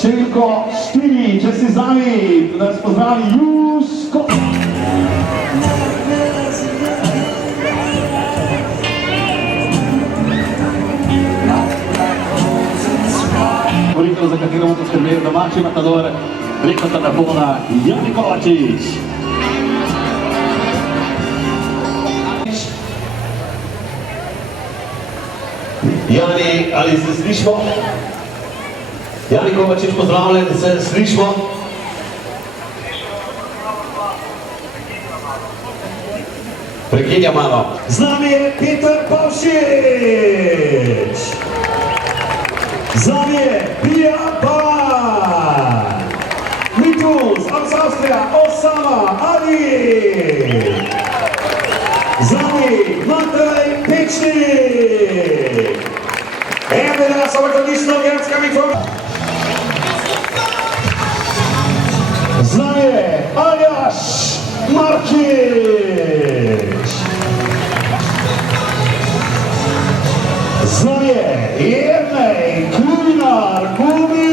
Številko 4, če si z nami, da nas pozdravi Jusko. Koliko za katero bomo poskrbeli domači matador, preko telefona Jani Kovačič. Jani, ali se slišimo? Jani Kovačič, pozdravljen, se slišimo? Prekinja malo. Z nami je Peter Pavšič. Z nami je Pia Ban. Mitus, Avstrija, Osama Ali. Z nami Matej Pečnik. Evo da nas ovako ništa gradska mikrofona. Z nami je Aljaš Markić. Z nami je Jernej Kulinar Kubi.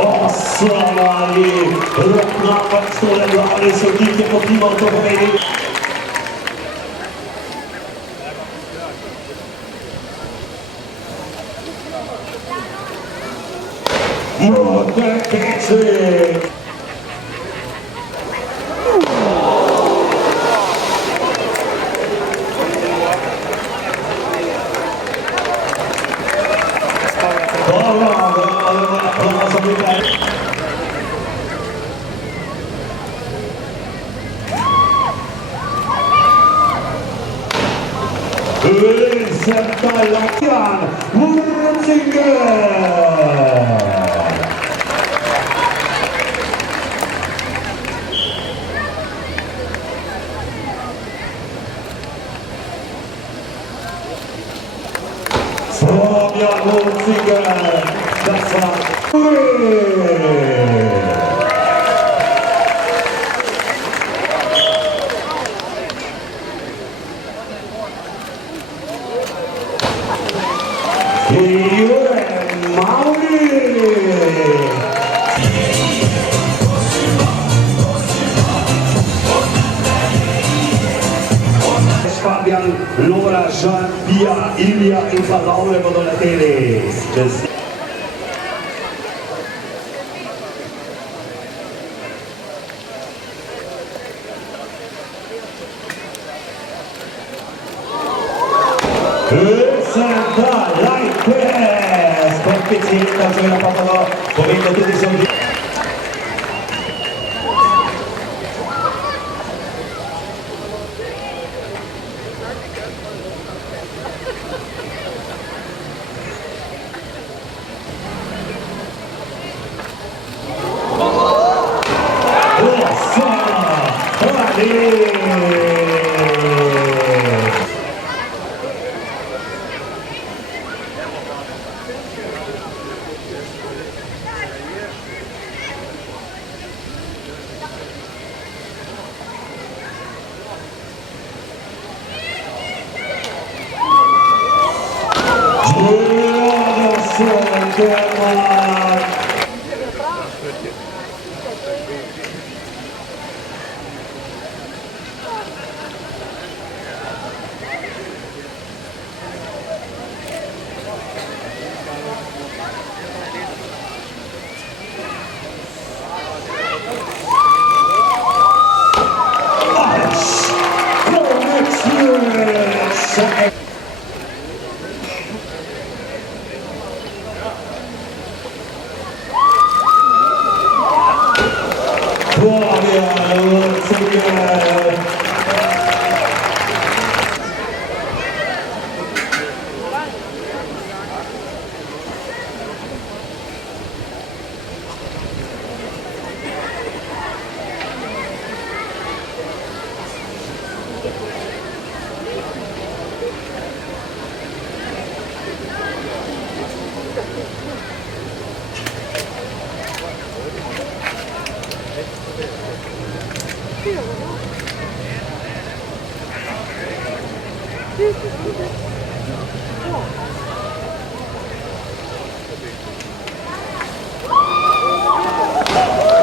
Oslavali, rok napad, stole glave, sodnike pokimal to pomeni. Matej Pečnik. Jan Wurzinger. Fabian Wurzinger. Das war Fabian, Laura, Jean, Pia, Ilja in pa Laure bodo leteli. Santa Lajpes, komplicirka, če je napadalo, povedno tudi sem bil.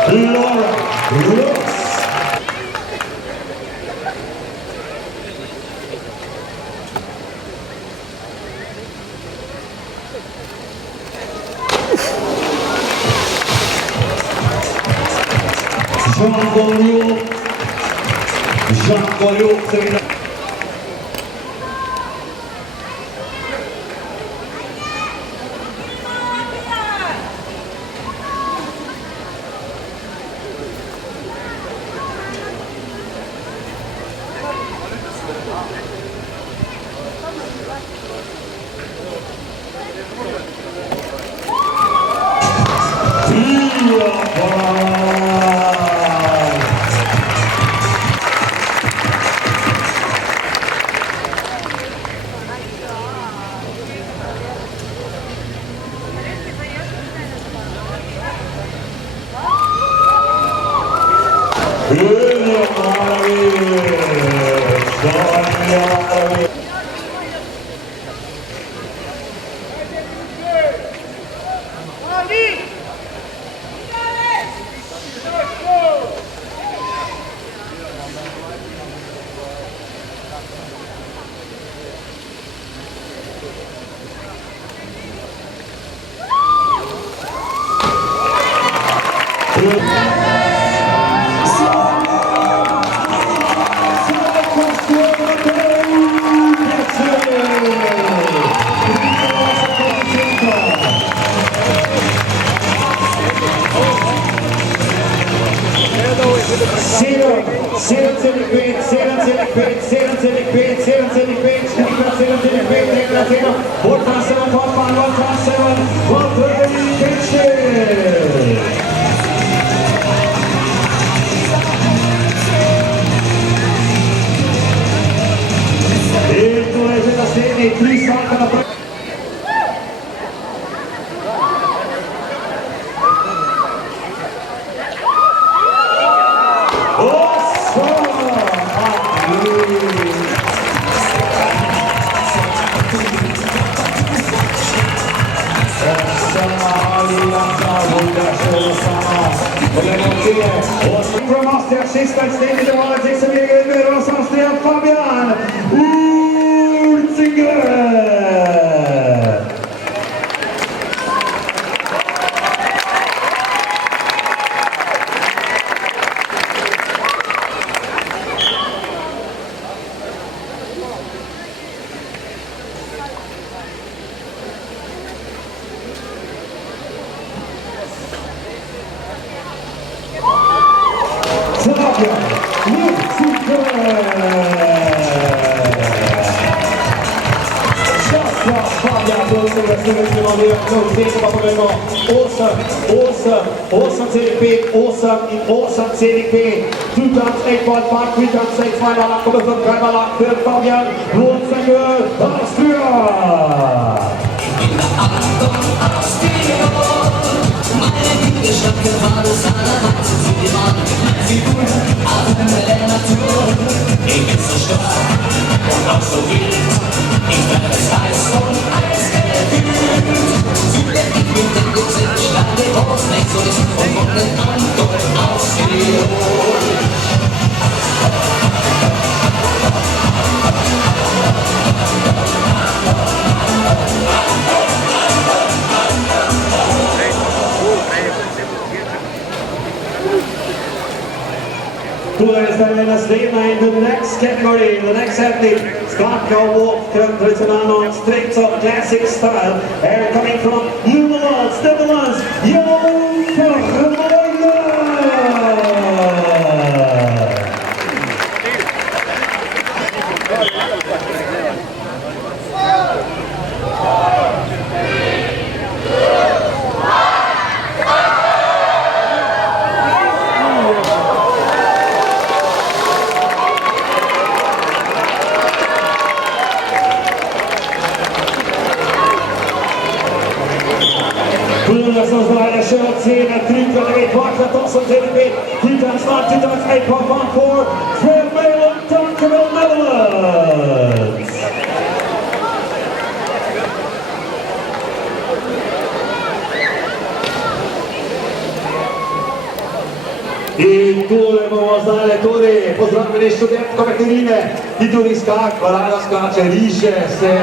Laura Brooks. Jean Goriot, c'est Fabian Urzinger. Awesome CDP, 2 times 8.5, 3 times 8, final lap, kommer från själva lapp, Fabian Rosenberg, Austria! Let us leave in the next category, the next athlete, Sparkle Wolf, written on straight up classic style, and coming from Netherlands, Jan Vermeulen! Kört sena tryckvärde bakåt och som TDP. Tittar snart, tittar 1.14. Vermeulen, Dunkerville, Netherlands. In tole bomo zdaj tudi pozdravljeni študentko veterine, ki tudi skaka, rada skače, riše se,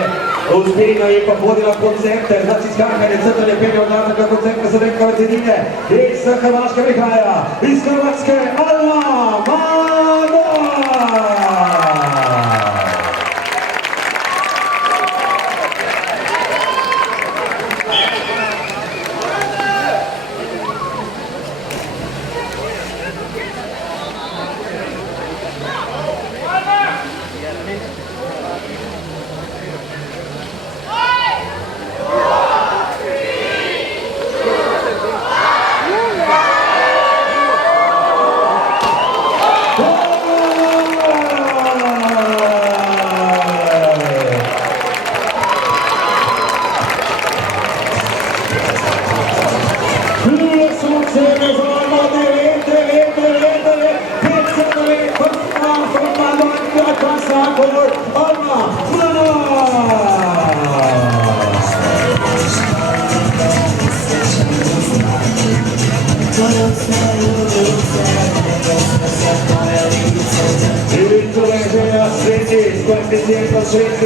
uspešno je pa hodila koncerte, znači skakanje, crtanje, penje od radnega koncerta študentke veterine, iz Hrvaške prihaja, iz Hrvatske Alma Mada!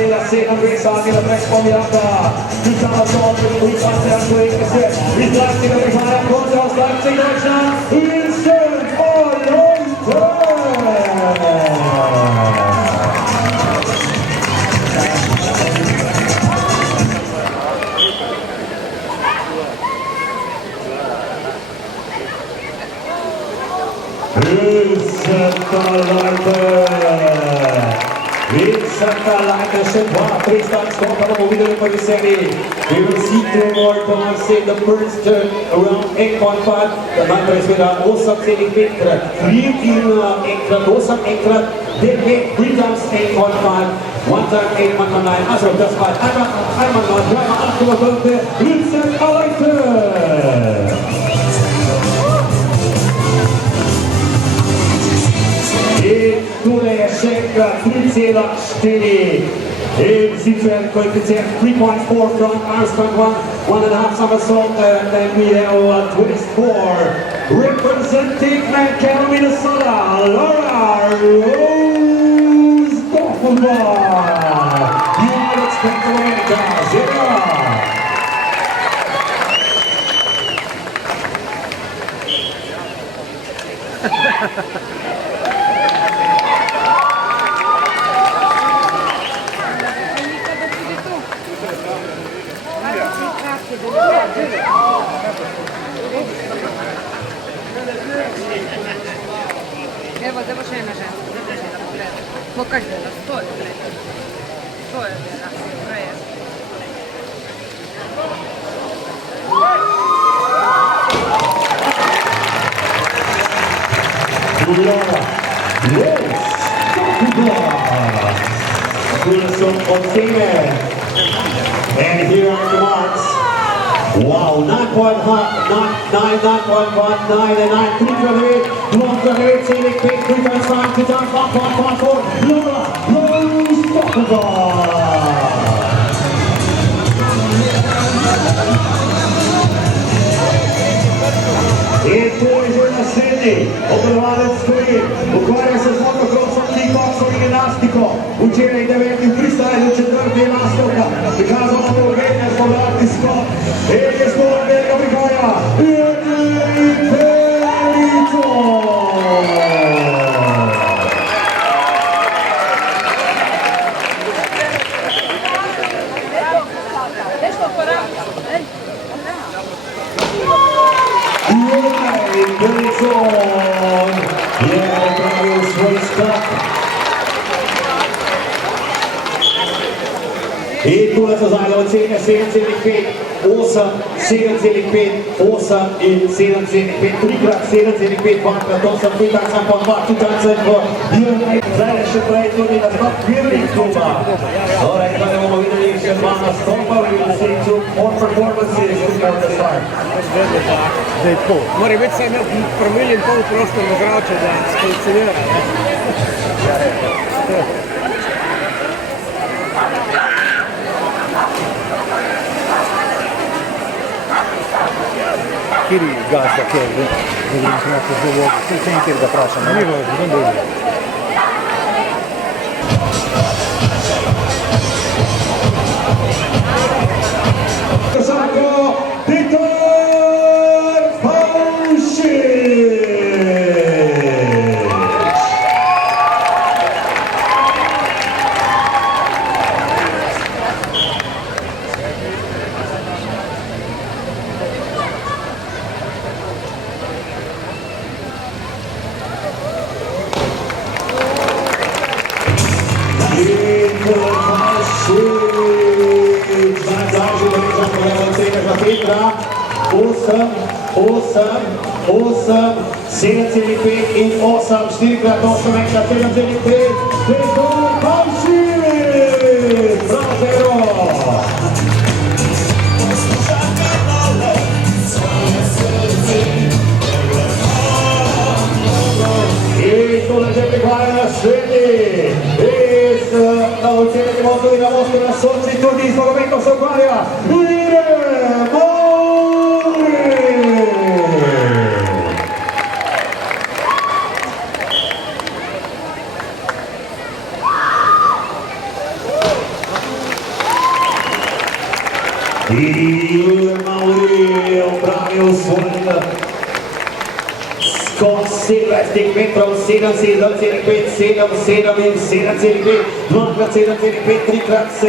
La cena pensati la trasformata tutta la sorte di cui parte a questo il classico che fa contro la stanza in Deutschland Instant Santa Laita Shenhua, 3 starts from the winner for the semi. We will see 2 more times in the first around 8.5. The number is with Osam Selig Petra, 3 Ekrat, Osam Ekrat, then 3 times 8.5, 1 time 8.9. Also das war einmal noch, dreimal 8,5, Vincent Alaite. Tule Schenker, 3,4. In Südwelt koeffizient 3.4 from Armstrong 1.5 somersault, and then we have twist 4. Representing Mankato, Minnesota, Laura Rose Doppelbar. United States of America, 0. Evo, završena žena, pokaži da stoji, stoji da se praje. Laura Rose Doppelbar. And here are the marks. Wow, 9.9, 9.19, and 9, 3.8, 1.8, Selig Petra, 3 times 5, 2 times 1.4, Laura Rose Doppelbar. E poi giorno Sydney, operare il screen, ukvarja se z motocrossom, kickboksom in elastiko. Včeraj 9. freestyle, 4. elastovka, prikazal nam Slovenija, povratni skok. In je skor veliko prihaja, Jernej Perico. И тут зазнали 7,5, 8, 7,5, 8 и 7,5, 3 крат 7,5, 2 крат 8, 3 крат 7,2, 2 крат 7,2. Следващия проект е на стоп Бирник клуба. Добре, сега да му видели ще двама стопа, we will see 2 more performances before the start. Mora biti sam promiljen pol prostorno igrača da skoncenira. Kiri gasa, kjer, grem nekako zelo vsem tega vprašam. Ni bilo, grem dobro. Kazako Peter Pavšič. Petra, 8, 7,5 in 8, 4x8, 7,5, Peter Pavšič, bravo! I tole že prihaja na srednji, iz naočenega mostu in na mostu na sonci tudi z nogometom se ukvarja. Jure Mauri obranil svoj skok 17 metrov, 7,5, 7 in 7,5, 2x7,5, 3x7,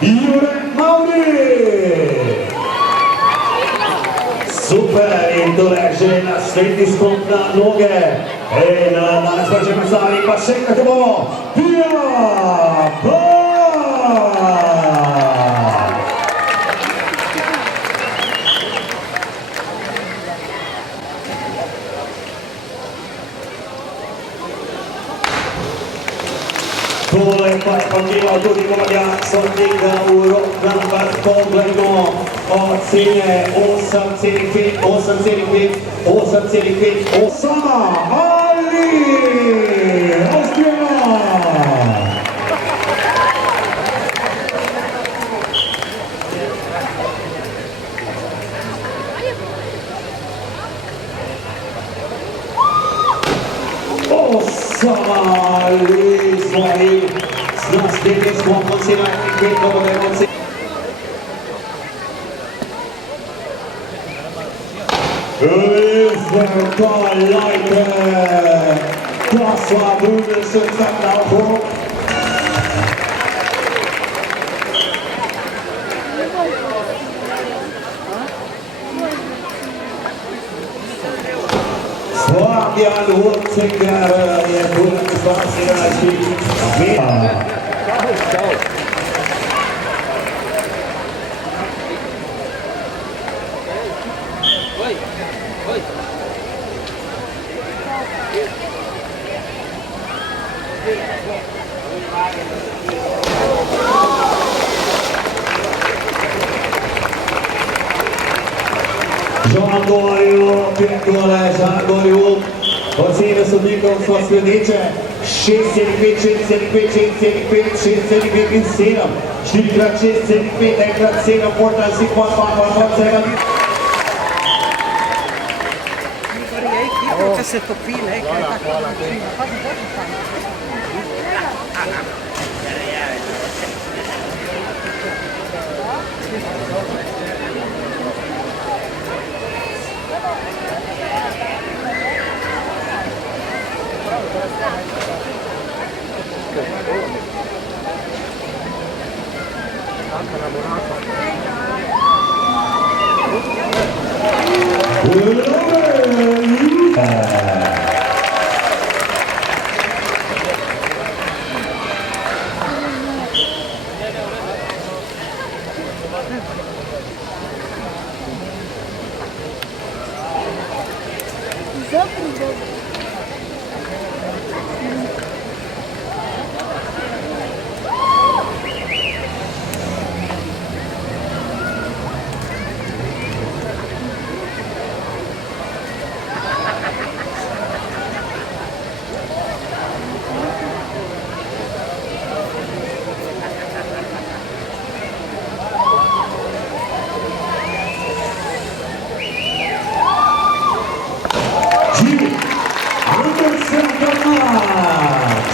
Jure Mauri! Super, in tole že naslednji skok na noge. In danes pa že med sami, pa še enkrat bomo. Pija! Tole pa je pokazal tudi vodja sodnika v Rotterdam, kompletno ocene 8,5, 8,5, 8,5, Osama Ali, Avstrija! Osama Ali, svojim s naslednjim skokom 7,5 dovoljeno ocene. Izvrta Leite, das war Bundesliga-Nachwuchs. Fabian Wurzinger je Bundesliga-Sieger. Žalgorju, Petole, Žalgorju, ocene sodnikov so sledeče, 6,5, 6,5, 6,5, 6,5 in 7, 4x6, 6,5, 1x7, 4x6, 1x7. Če se topi, ne, kaj je tako. Anderson Bernard.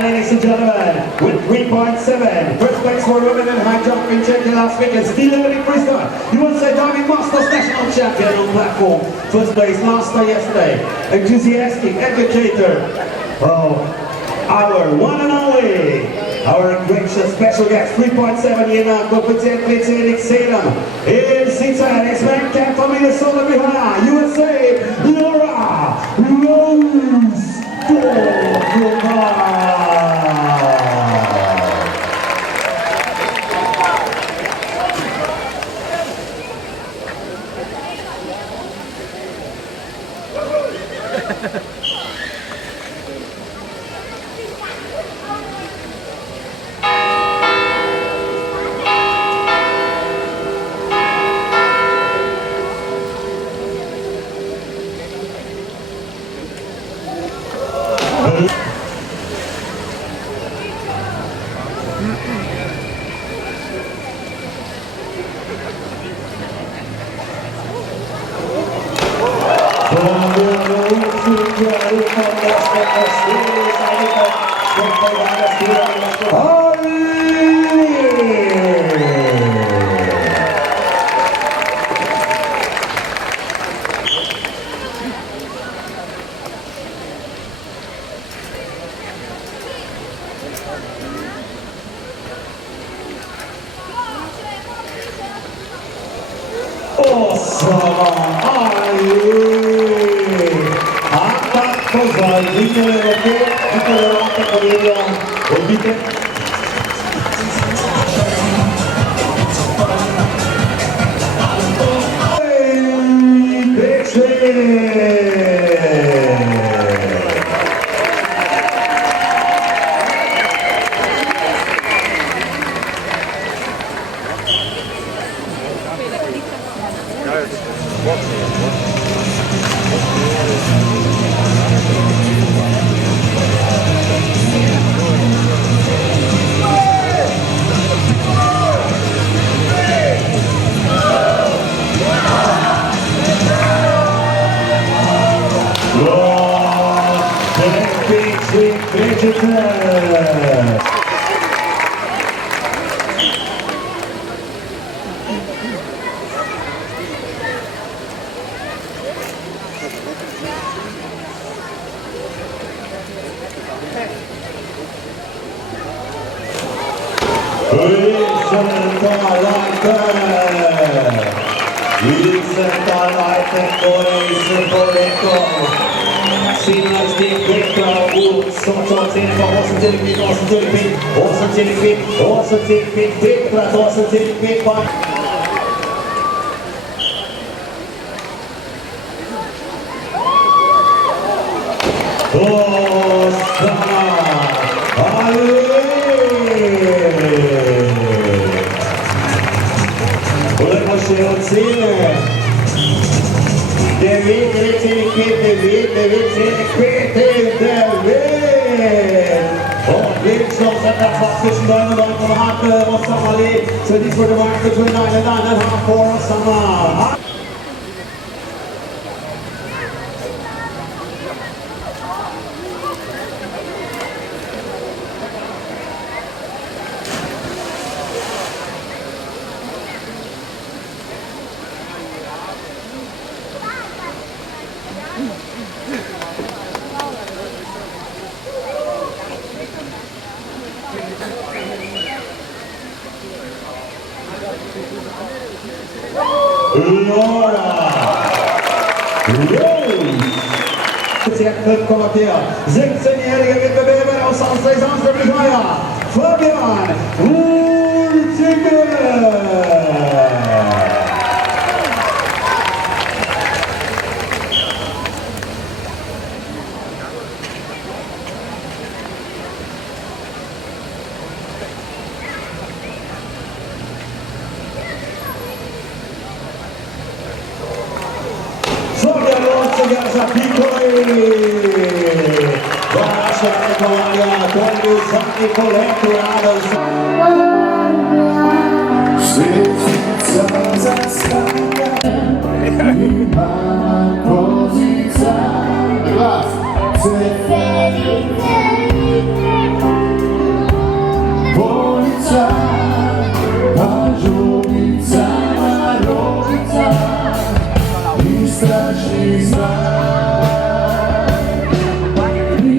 Ladies and gentlemen, with 3.7, first place for women in high jump in Czechia last weekend, still leveling freestyle. USA Diving Masters National Champion on platform. First place master yesterday, enthusiastic educator. Oh, our one and only, our gracious special guest, 3.7 jedna koeficient 3,7. Is sice expertka from Minnesota Bihana, USA, Laura Rose. Digital. So these were the marks between 9 and 9 and half for Osama. Laura Rose kommer till 16-järiga Vittebeber och Sandström blir klara. Fabian Ultiger. Gasa piccoli, bacia Nicola, quando San Nicoletto ha